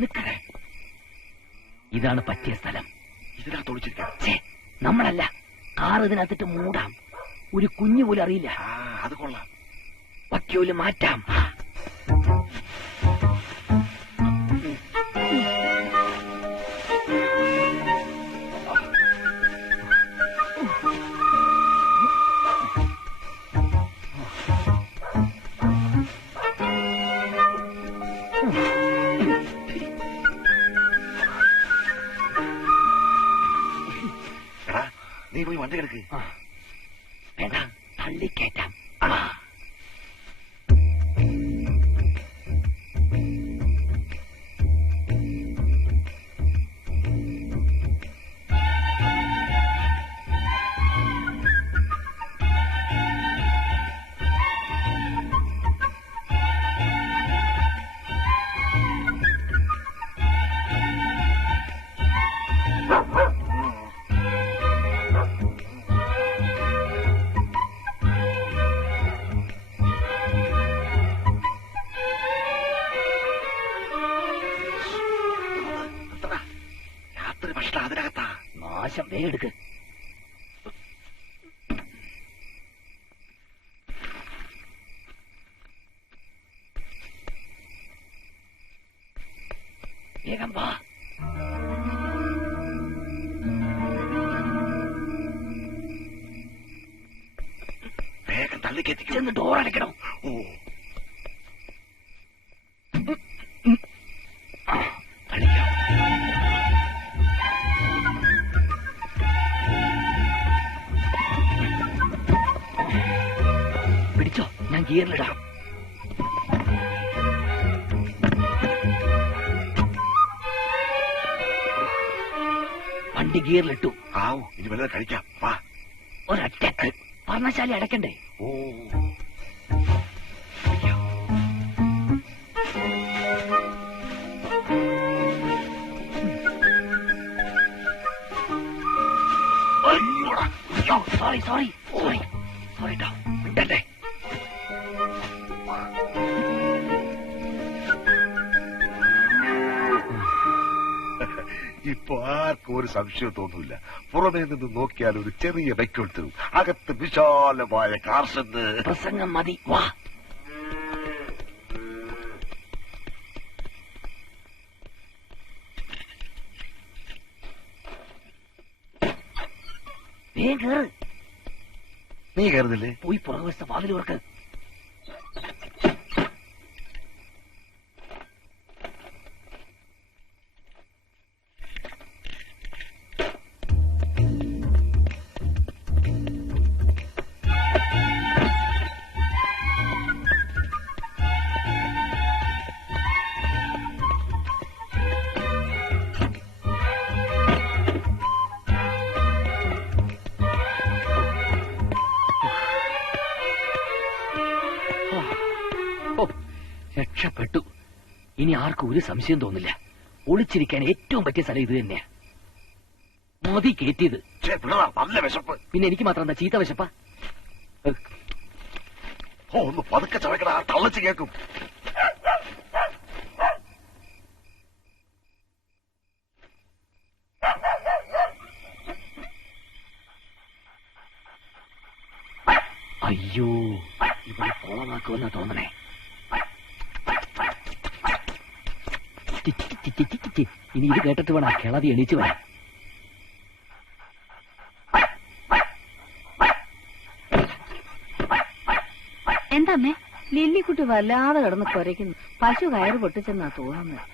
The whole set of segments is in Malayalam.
നിക്കണേ, ഇതാണ് പറ്റിയ സ്ഥലം. ഇതിനകത്ത് ഒളിച്ചിരിക്കാം. നമ്മളല്ല, കാർ ഇതിനകത്തിട്ട് മൂടാം. ഒരു കുഞ്ഞു പോലും അറിയില്ല. അത് കൊള്ളാം. വക്യോല് മാറ്റാം. നീ പോയി വണ്ടി കിടക്ക്. വേണ്ട, തള്ളിക്കയറ്റാം. നാശം, വേഗം എടുക്ക്. വേഗം വാ. വേഗം തള്ളിക്കെത്തിക്കും. ചെന്ന് ഡോർ അടയ്ക്കണം. തള്ളിക്കാം. പിടിച്ചോ, ഞാൻ ഗിയറിലിടാം. വണ്ടി ഗിയറിലിട്ടു. ഇനി വല്ലതും കഴിക്കാം. വാ. ഒരൊറ്റ പർണശാലി അടക്കണ്ടേ? സോറി സോറി സോറി സോറി ട്ടോ, വിട്ടല്ലേ. ഇപ്പൊ ആർക്കും ഒരു സംശയം തോന്നൂല. പുറമേ നിന്ന് നോക്കിയാൽ ഒരു ചെറിയ ബൈക്കെടുത്തു, അകത്ത് വിശാലമായ കാർഷെഡ്. പ്രസംഗം മതി, വാ. നീ കയറുന്നില്ലേ? പോയി പുറകുവശത്തെ വാതിലോർക്ക്. രക്ഷപ്പെട്ടു. ഇനി ആർക്കും ഒരു സംശയം തോന്നില്ല. ഒളിച്ചിരിക്കാൻ ഏറ്റവും പറ്റിയ സ്ഥലം ഇത് തന്നെയാ. മതി കയറ്റിയത്. നല്ല വിശപ്പ്. പിന്നെ എനിക്ക് മാത്രം എന്താ ചീത്ത വിശപ്പാ? ഒന്ന് പതുക്കെ ചവയ്ക്കടാ, തള്ളച്ച് കേൾക്കും. അയ്യോ, ഇവിടെ കോളമാക്കുമെന്നാ തോന്നണേ. ഇനി ഇത് കേട്ടിട്ട് വേണം കിളവി എണീച്ചു വരാൻ. എന്താമ്മേ, ലില്ലിക്കുട്ടി വല്ലാതെ കിടന്ന് കുരയ്ക്കുന്നു. പശു കയറ് പൊട്ടിച്ചെന്നാ തോന്നുന്നത്.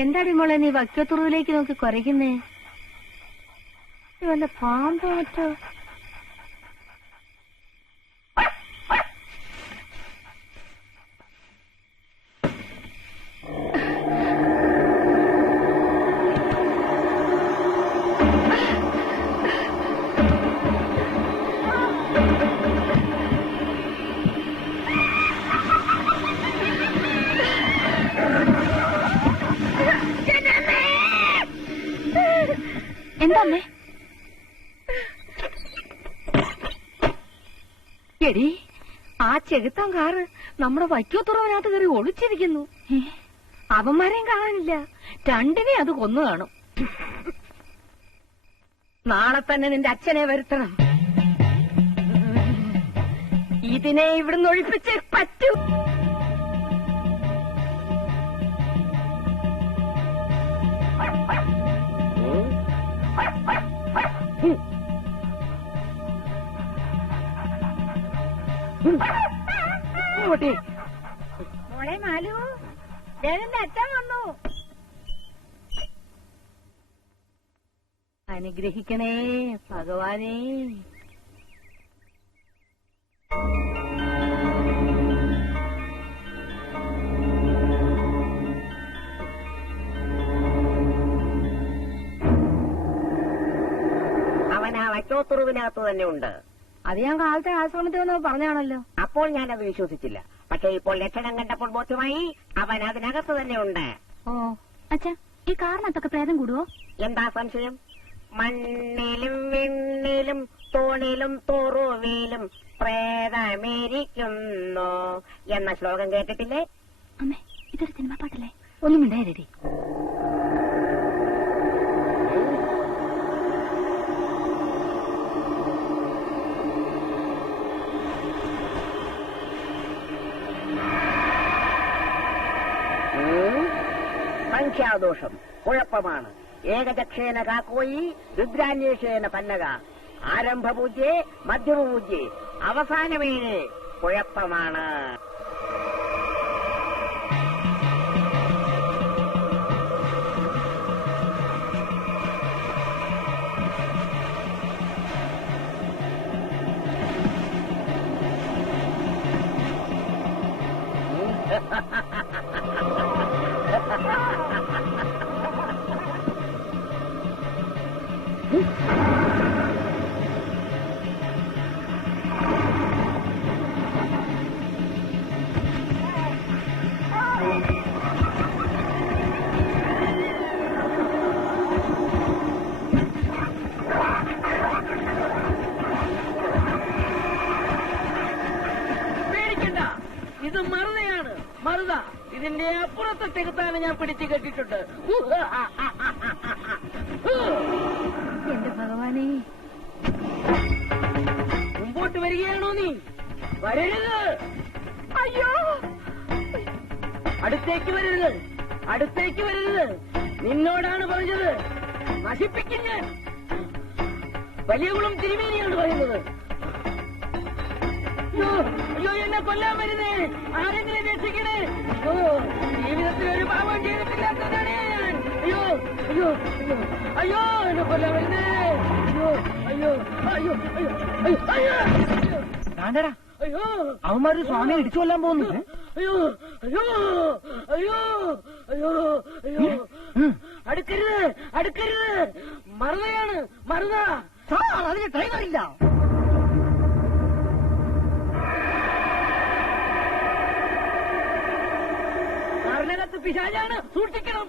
എന്താടി മോളെ നീ വക്കത്തുറുവിലേക്ക് നോക്കി കുരയ്ക്കുന്നേ? വല്ല പാമ്പോ മറ്റോ? എന്താ അമ്മേ? എടി, ആ ചെകുത്താൻ കാറ് നമ്മുടെ വൈക്കോത്തുറവിനകത്ത് കയറി ഒളിച്ചിരിക്കുന്നു. അവന്മാരെയും കാണാനില്ല. രണ്ടിനെ അത് കൊന്നു കാണും. നാളെ തന്നെ നിന്റെ അച്ഛനെ വരുത്തണം. ഇതിനെ ഇവിടുന്ന് ഒഴിപ്പിച്ചേ പറ്റൂ. മോളെ മാലു, ദേവന്റെ അച്ഛൻ വന്നു. അനുഗ്രഹിക്കണേ ഭഗവാനേ. അവൻ ആ വൈക്കോത്തുറുവിനകത്ത് തന്നെ ഉണ്ട്. അത് ഞാൻ കാലത്തെ ആശ്രമത്തിൽ വന്ന് പറഞ്ഞാണല്ലോ. അപ്പോൾ ഞാനത് വിശ്വസിച്ചില്ല. പക്ഷെ ഇപ്പോൾ ലക്ഷണം കണ്ടപ്പോൾ ബോധ്യമായി അവൻ അതിനകത്ത് തന്നെ ഉണ്ട്. ഓ അച്ഛാ, ഈ കാറിനകത്തൊക്കെ പ്രേതം കൂടുവോ? എന്താ സംശയം? മണ്ണിലും വെണ്ണിലും തോണിലും തോറുവിലും പ്രേതമേരിക്കുന്നു എന്ന ശ്ലോകം കേട്ടിട്ടില്ലേ? അമ്മേ, ഇതൊരു സിനിമ പാട്ടല്ലേ? ഒന്നും ഉണ്ടായിരടി. സംഖ്യാദോഷം കുഴപ്പമാണ്. ഏകദക്ഷേന കാക്കോയി രുദ്രാന്വേഷേന പന്നക. ആരംഭപൂജ്യേ മധ്യമപൂജ്യേ അവസാനമേനെ കുഴപ്പമാണ്. പേടിക്കണ്ട, ഇത് മറുതയാണ്. മറുത ഇതിന്റെ അപ്പുറത്തെ ചെകുത്താനെ ഞാൻ പിടിച്ചു കെട്ടിട്ടുണ്ട്. എന്റെ ഭഗവാനേ, മുമ്പോട്ട് വരികയാണോ നീ? വരരുത്. അയ്യോ, അടുത്തേക്ക് വരരുത്, അടുത്തേക്ക് വരരുത്. നിന്നോടാണ് പറഞ്ഞത്. നശിപ്പിക്കും ഞാൻ. വലിയ കുളം തിരുമേനിയാണ് പറയുന്നത്. അയ്യോ, അയ്യോ, എന്നെ കൊല്ലാൻ വരുന്നേ. ആരെങ്കിലും രക്ഷിക്കണേ. അയ്യോ, ജീവിതത്തിൽ ഒരു പാപം ചെയ്തിട്ടില്ലാത്തതാണ് ഞാൻ. അയ്യോ, അയ്യോ, അയ്യോ, അയ്യോ, എന്നെ കൊല്ലാൻ വരുന്നേ. അയ്യോ, അയ്യോ, അയ്യോ, അയ്യോ, അയ്യോ, അയ്യോ, താണ്ടടാ, അയ്യോ, അവന്മാര് സ്വാമിയെ ഇടിച്ചു കൊല്ലാൻ പോകുന്നു. അയ്യോ, അയ്യോ, അയ്യോ, അയ്യോ, അയ്യോ. അടുക്കരുത്, അടുക്കരുത്. മറുതയാണ്, മറുത. അതിന് ഡ്രൈവറില്ല. കാറിനകത്ത് പിശാചാണ്, സൂക്ഷിക്കണം.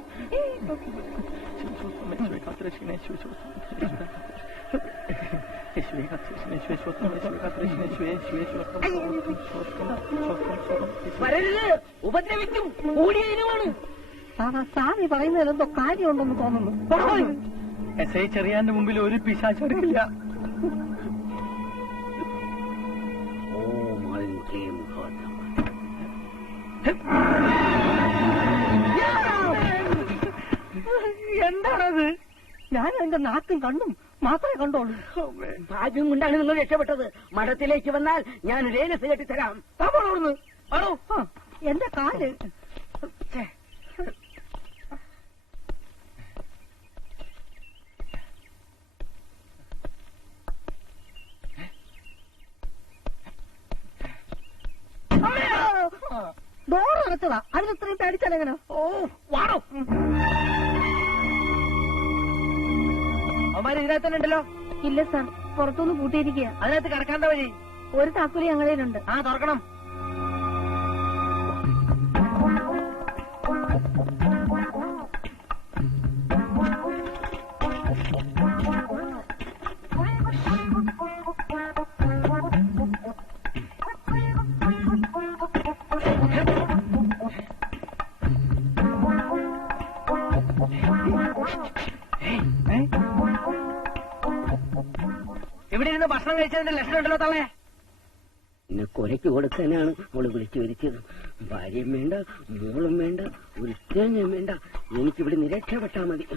വരരുത്, ഉപദ്രവിക്കും. കൂടിയ ഇനമാണ്. സ്വാമി പറയുന്നതിൽ എന്തോ കാര്യമുണ്ടെന്ന് തോന്നുന്നു. എസ് ഐ ചെറിയാന്റെ മുമ്പിൽ ഒരു പിശാച് എടുക്കില്ല. എന്താണത്? ഞാൻ എന്റെ നാക്കും കണ്ണും മാത്രമേ കണ്ടോളൂ. ഭാഗ്യം കൊണ്ടാണ് നിങ്ങൾ രക്ഷപ്പെട്ടത്. മഠത്തിലേക്ക് വന്നാൽ ഞാൻ രേനസ് കെട്ടിത്തരാം. താവളോടുന്ന് ആണോ? എന്റെ കാല്. ഡോർ അടച്ചതാ. അതിനിത്രയും പേടിച്ചാലെങ്ങനെ? ഓ, വാടോ. അവന്മാര് ഇതിനകത്ത് തന്നെ ഉണ്ടല്ലോ. ഇല്ല സാർ, പുറത്തുനിന്ന് പൂട്ടിയിരിക്കുക. അതിനകത്ത് കടക്കാണ്ട വഴി. ഒരു താക്കോല് ഞങ്ങളിലുണ്ട്. ആ, തുറക്കണം. ഇവിടെ ഇരുന്ന് ഭക്ഷണം കഴിച്ചതിന്റെ ലക്ഷണം ഉണ്ടല്ലോ തള്ളേ. എന്നെ കൊലയ്ക്ക് കൊടുക്കാനാണ് അവള് വിളിച്ചു വരുത്തിയത്. ഭാര്യയും വേണ്ട, മോളും വേണ്ട, ഒരു തേങ്ങയും വേണ്ട. എനിക്കിവിടെ നിരക്ഷപ്പെട്ടാ മതി.